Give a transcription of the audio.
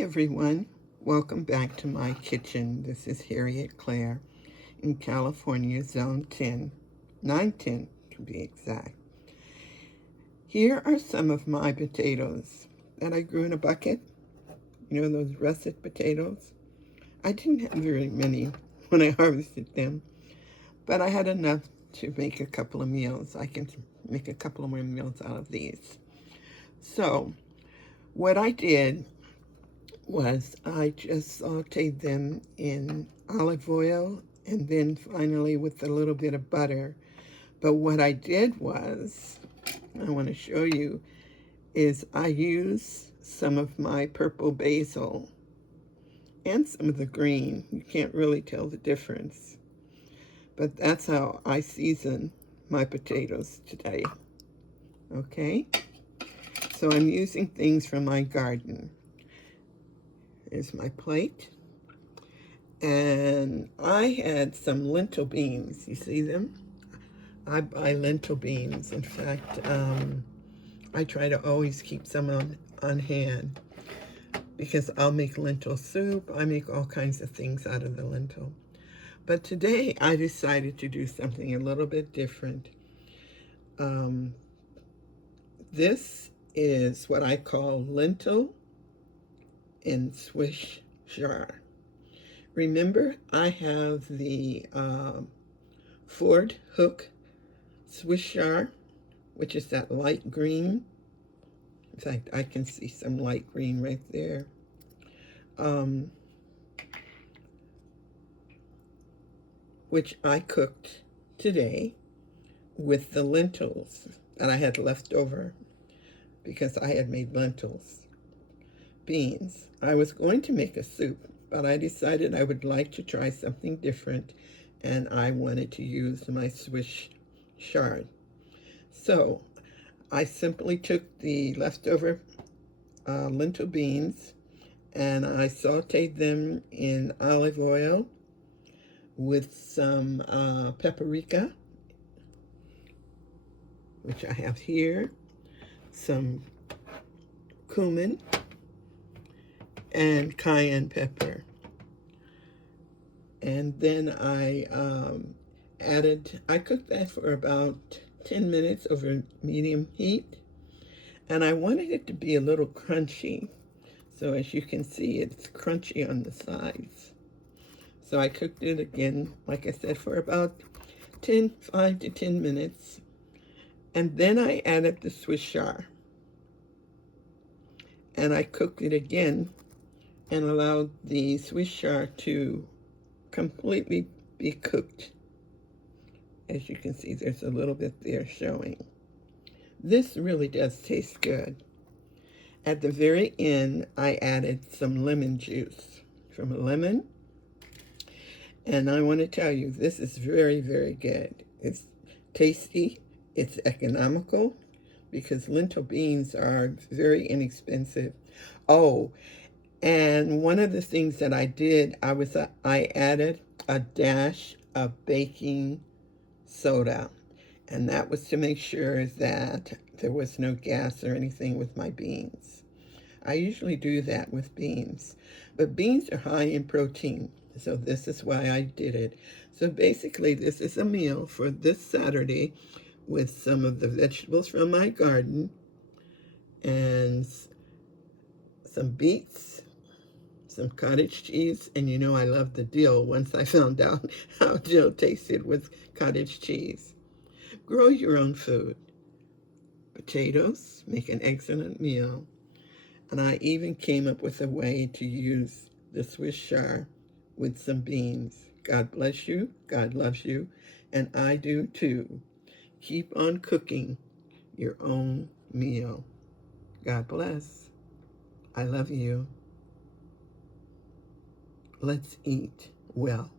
Everyone, welcome back to my kitchen. This is Harriet Claire in California, Zone 10, 910 to be exact. Here are some of my potatoes that I grew in a bucket. You know those russet potatoes? I didn't have very many when I harvested them, but I had enough to make a couple of meals. I can make a couple of more meals out of these. So, what I did was I just sauteed them in olive oil and then finally with a little bit of butter. But what I did was, I want to show you, is I used some of my purple basil and some of the green. You can't really tell the difference. But that's how I season my potatoes today. Okay? So I'm using things from my garden. Here's my plate. And I had some lentil beans. You see them? I buy lentil beans. In fact, I try to always keep some on hand because I'll make lentil soup. I make all kinds of things out of the lentil. But today I decided to do something a little bit different. This is what I call lentil in Swiss chard. Remember, I have the Fordhook Swiss chard, which is that light green. In fact, I can see some light green right there. Which I cooked today with the lentils that I had left over because I had made lentils. Beans. I was going to make a soup, but I decided I would like to try something different, and I wanted to use my Swiss chard. So I simply took the leftover lentil beans and I sauteed them in olive oil with some paprika, which I have here, some cumin, and cayenne pepper. And then I cooked that for about 10 minutes over medium heat. And I wanted it to be a little crunchy. So as you can see, it's crunchy on the sides. So I cooked it again, like I said, for about 5 to 10 minutes. And then I added the Swiss chard. And I cooked it again and allowed the Swiss chard to completely be cooked. As you can see, there's a little bit there showing. This really does taste good. At the very end, I added some lemon juice from a lemon. And I want to tell you, this is very, very good. It's tasty. It's economical because lentil beans are very inexpensive. Oh, and one of the things that I did, I added a dash of baking soda, and that was to make sure that there was no gas or anything with my beans. I usually do that with beans, but beans are high in protein, so this is why I did it. So basically, this is a meal for this Saturday with some of the vegetables from my garden and some beets, some cottage cheese, and you know I love the dill once I found out how dill tasted with cottage cheese. Grow your own food. Potatoes make an excellent meal, and I even came up with a way to use the Swiss chard with some beans. God bless you, God loves you, and I do too. Keep on cooking your own meal. God bless. I love you. Let's eat well.